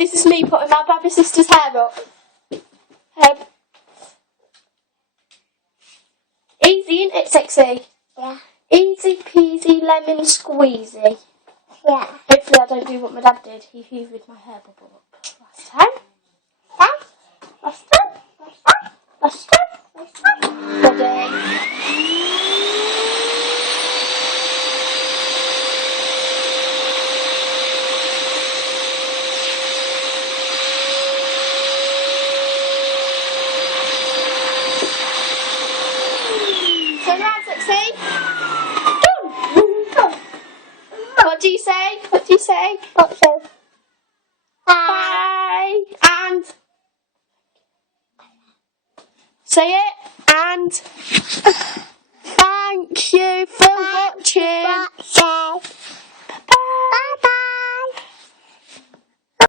this is me putting my baby sister's hair up. Easy, isn't it, Sexy? Yeah. Easy peasy lemon squeezy. Yeah. Hopefully I don't do what my dad did. He hoovered my hair bubble up last time. Last time. Ready? Turn around, Sexy. Done. What do you say? What do you say? What so? Bye. And say it. And thank you for watching.